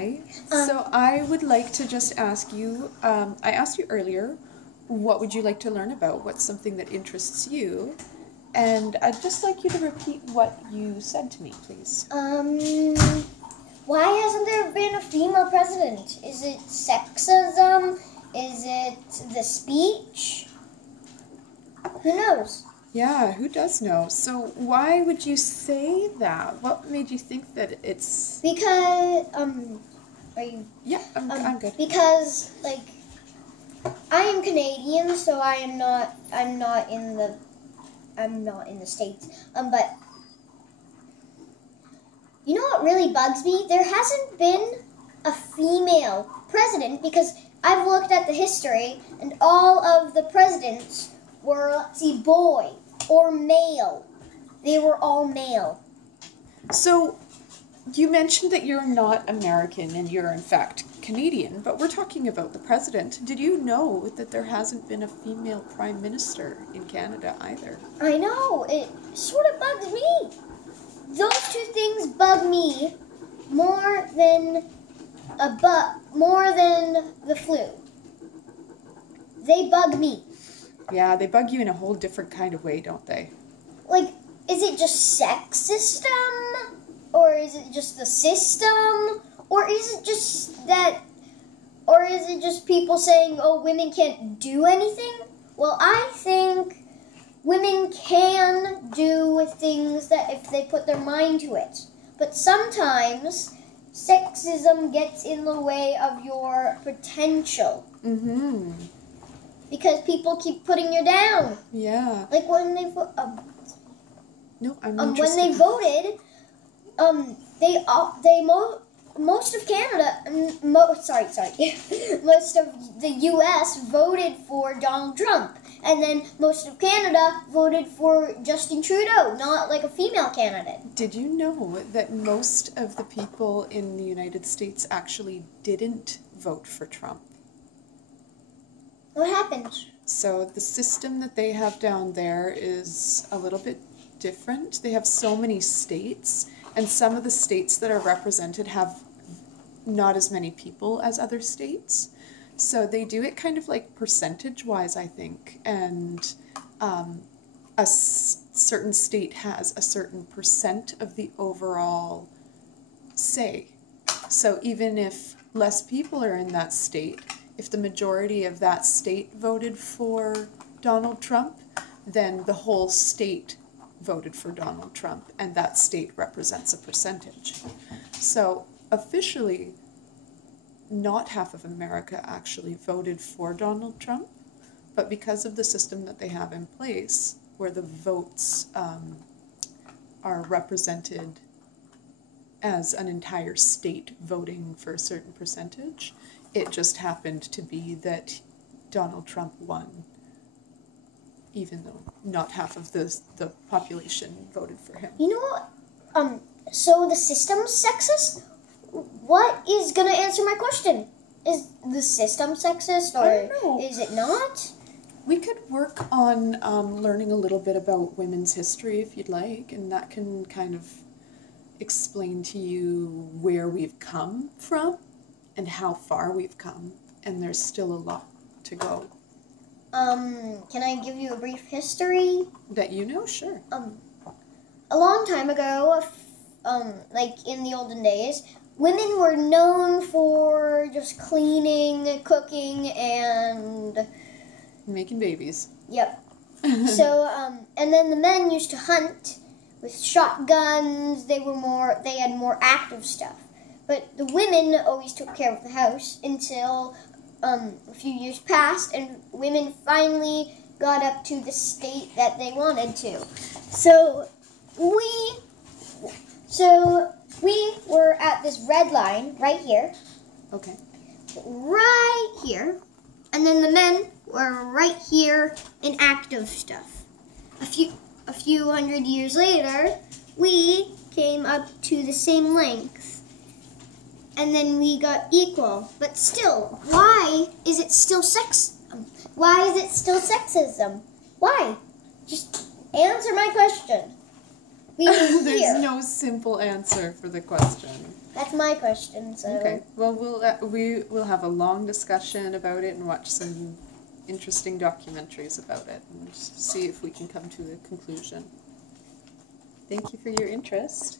Hi. So I would like to just ask you, I asked you earlier, what would you like to learn about? What's something that interests you? And I'd just like you to repeat what you said to me, please. Why hasn't there been a female president? Is it sexism? Is it the speech? Who knows? Yeah, who does know? So why would you say that? What made you think that it's... Because, are you? Yeah, I'm good. Because, like, I am Canadian, so I'm not in the States. But you know what really bugs me? There hasn't been a female president because I've looked at the history and all of the presidents were, let's see, boy or male. They were all male. So you mentioned that you're not American and you're in fact Canadian, but we're talking about the president. Did you know that there hasn't been a female prime minister in Canada either? I know, it sort of bugs me. Those two things bug me more than the flu. They bug me. Yeah, they bug you in a whole different kind of way, don't they? Like, is it just sex system? Or is it just the system? Or is it just people saying, oh, women can't do anything? Well, I think women can do things that if they put their mind to it. But sometimes sexism gets in the way of your potential. Mm-hmm. Because people keep putting you down. Yeah. Like when they No, I'm when interested. they voted, most of Canada, most of the U.S. voted for Donald Trump, and then most of Canada voted for Justin Trudeau, not like a female candidate. Did you know that most of the people in the United States actually didn't vote for Trump? What happened? So the system that they have down there is a little bit different. They have so many states, and some of the states that are represented have not as many people as other states. So they do it kind of like percentage-wise, I think, and a certain state has a certain percent of the overall say. So even if less people are in that state, if the majority of that state voted for Donald Trump, then the whole state voted for Donald Trump, and that state represents a percentage. So officially, not half of America actually voted for Donald Trump, but because of the system that they have in place, where the votes are represented as an entire state voting for a certain percentage, it just happened to be that Donald Trump won, even though not half of the population voted for him. You know what? So the system's sexist? What is going to answer my question? Is the system sexist, or I don't know. is it not? We could work on learning a little bit about women's history if you'd like, and that can kind of explain to you where we've come from and how far we've come, and there's still a lot to go. Can I give you a brief history? That you know? Sure. A long time ago, like in the olden days, women were known for just cleaning, cooking, and Making babies. yep. So, and then the men used to hunt with shotguns. They had more active stuff. But the women always took care of the house until a few years passed, and women finally got up to the state that they wanted to. So we were at this red line right here. Okay. Right here. And then the men were right here in active stuff. A few hundred years later, we came up to the same length. And then we got equal. But still, why is it still sexism? Why? Just answer my question. We were here. There's no simple answer for the question. That's my question. So Okay. Well, we will have a long discussion about it and watch some interesting documentaries about it and see if we can come to a conclusion. Thank you for your interest.